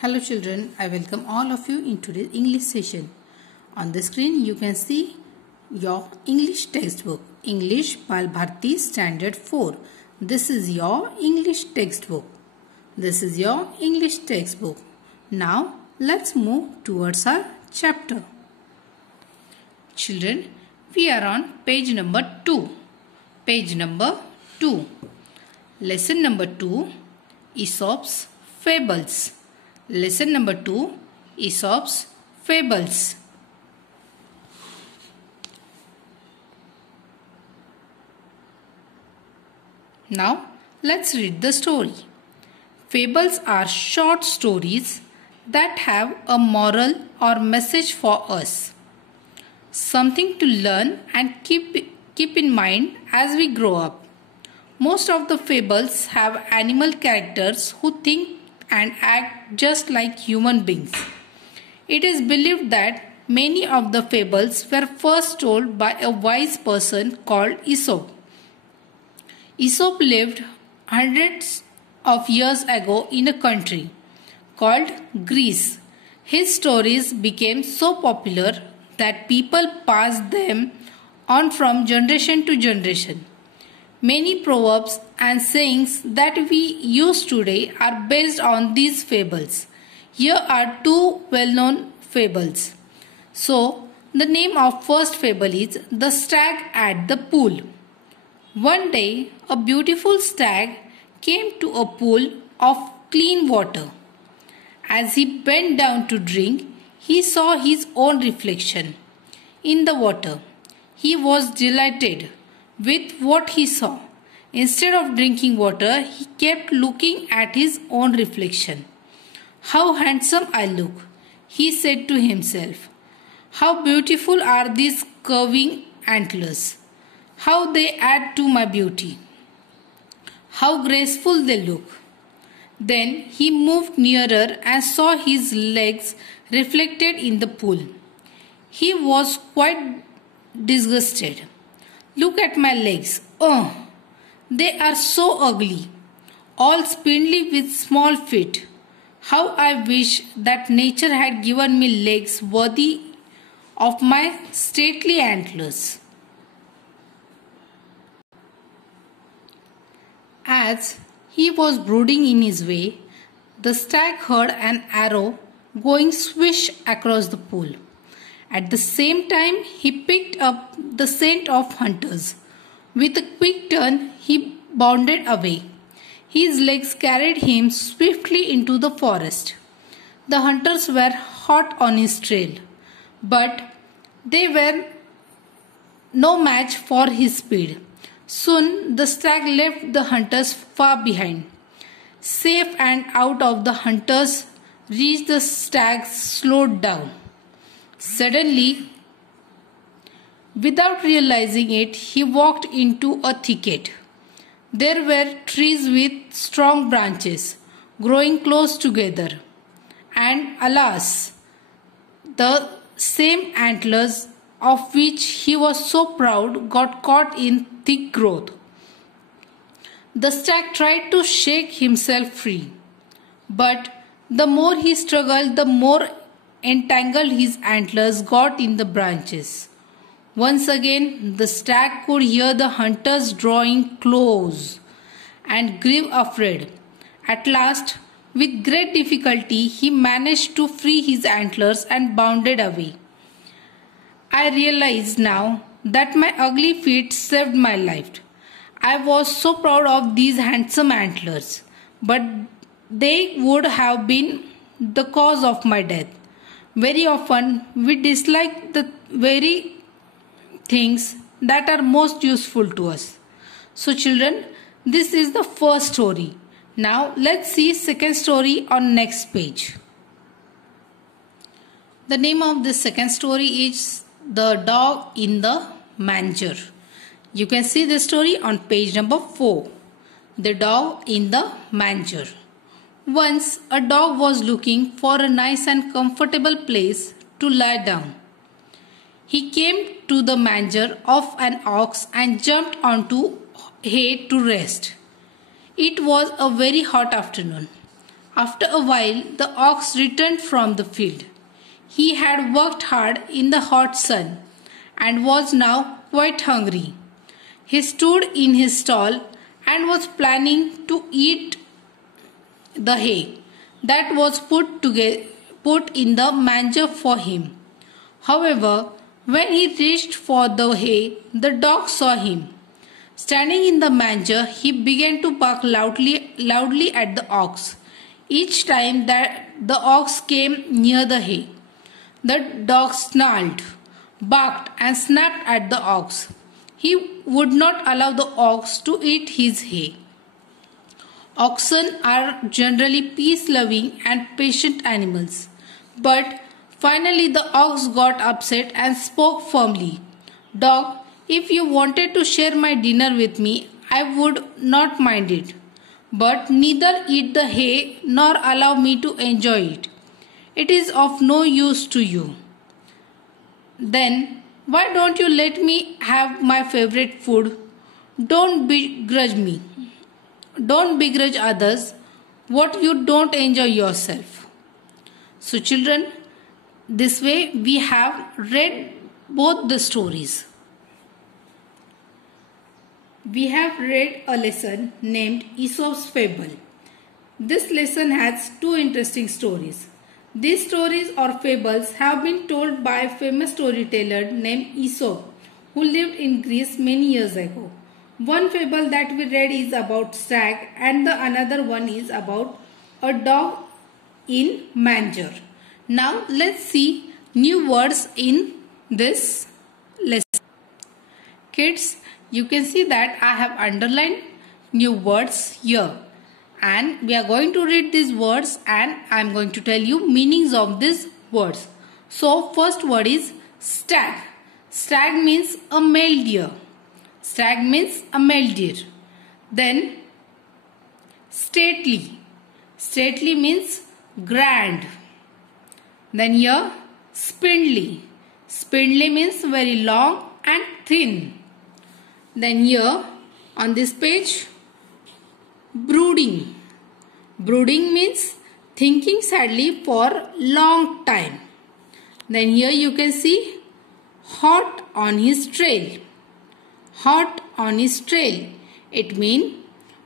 Hello children, I welcome all of you in today's English session. On the screen you can see your English textbook, English Bal Bharti Standard 4. This is your English textbook. Now let's move towards our chapter. Children, we are on page number 2. Lesson number 2, Aesop's Fables. Lesson number 2, Aesop's Fables. Now, let's read the story. Fables are short stories that have a moral or message for us. Something to learn and keep in mind as we grow up. Most of the fables have animal characters who think and act just like human beings. It is believed that many of the fables were first told by a wise person called Aesop. Aesop lived hundreds of years ago in a country called Greece. His stories became so popular that people passed them on from generation to generation. Many proverbs and sayings that we use today are based on these fables. Here are two well-known fables. So, the name of first fable is The Stag at the Pool. One day, a beautiful stag came to a pool of clean water. As he bent down to drink, he saw his own reflection in the water. He was delighted with what he saw. Instead of drinking water, he kept looking at his own reflection. "How handsome I look," he said to himself. "How beautiful are these curving antlers. How they add to my beauty. How graceful they look." Then he moved nearer and saw his legs reflected in the pool. He was quite disgusted. "Look at my legs. Oh, they are so ugly, all spindly with small feet. How I wish that nature had given me legs worthy of my stately antlers." As he was brooding in his way, the stag heard an arrow going swish across the pool. At the same time, he picked up the scent of hunters. With a quick turn, he bounded away. His legs carried him swiftly into the forest. The hunters were hot on his trail, but they were no match for his speed. Soon the stag left the hunters far behind. Safe and out of the hunters' reach, the stag slowed down. Suddenly, without realizing it, he walked into a thicket. There were trees with strong branches growing close together, and alas, the same antlers of which he was so proud got caught in thick growth. The stag tried to shake himself free, but the more he struggled, the more entangled his antlers got in the branches. Once again, the stag could hear the hunters drawing close and grew afraid. At last, with great difficulty, he managed to free his antlers and bounded away. "I realize now that my ugly feet saved my life. I was so proud of these handsome antlers, but they would have been the cause of my death." Very often, we dislike the very things that are most useful to us. So children, this is the first story. Now let's see second story on next page. The name of the second story is The Dog in the Manger. You can see the story on page number 4. The Dog in the Manger. Once a dog was looking for a nice and comfortable place to lie down. He came to the manger of an ox and jumped onto hay to rest. It was a very hot afternoon. After a while, the ox returned from the field. He had worked hard in the hot sun and was now quite hungry. He stood in his stall and was planning to eat the hay that was put in the manger for him. However, when he reached for the hay, the dog saw him. Standing in the manger, he began to bark loudly at the ox. Each time that the ox came near the hay, the dog snarled, barked and snapped at the ox. He would not allow the ox to eat his hay. Oxen are generally peace-loving and patient animals. But finally the ox got upset and spoke firmly. "Dog, if you wanted to share my dinner with me, I would not mind it. But neither eat the hay nor allow me to enjoy it. It is of no use to you. Then why don't you let me have my favorite food? Don't begrudge me. Don't begrudge others what you don't enjoy yourself." So children, this way we have read both the stories. We have read a lesson named Aesop's Fable. This lesson has two interesting stories. These stories or fables have been told by a famous storyteller named Aesop, who lived in Greece many years ago. One fable that we read is about stag and the another one is about a dog in manger. Now let's see new words in this lesson. Kids, you can see that I have underlined new words here. And we are going to read these words and I am going to tell you meanings of these words. So first word is stag. Stag means a male deer. Stag means a male deer. Then stately. Stately means grand. Then here spindly. Spindly means very long and thin. Then here on this page, brooding. Brooding means thinking sadly for long time. Then here you can see hot on his trail. Hot on his trail. It means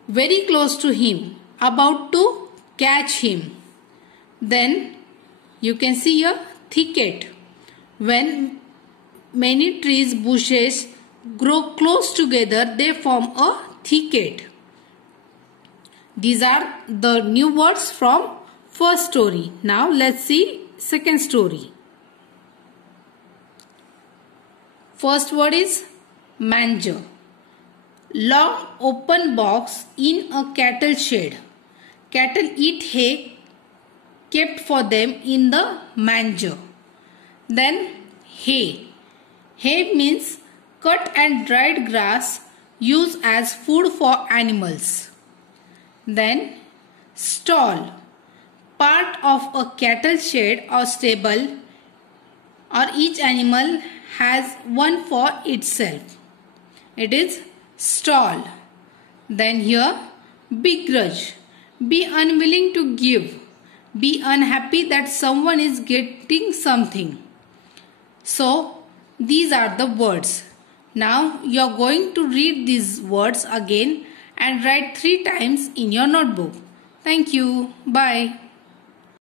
very close to him, about to catch him. Then you can see a thicket. When many trees, bushes grow close together, they form a thicket. These are the new words from first story. Now let's see second story. First word is manger. Long open box in a cattle shed. Cattle eat hay kept for them in the manger. Then hay. Hay means cut and dried grass used as food for animals. Then stall. Part of a cattle shed or stable, or each animal has one for itself. It is stall. Then here begrudge. Be unwilling to give. Be unhappy that someone is getting something. So these are the words. Now you are going to read these words again and write 3 times in your notebook. Thank you. Bye.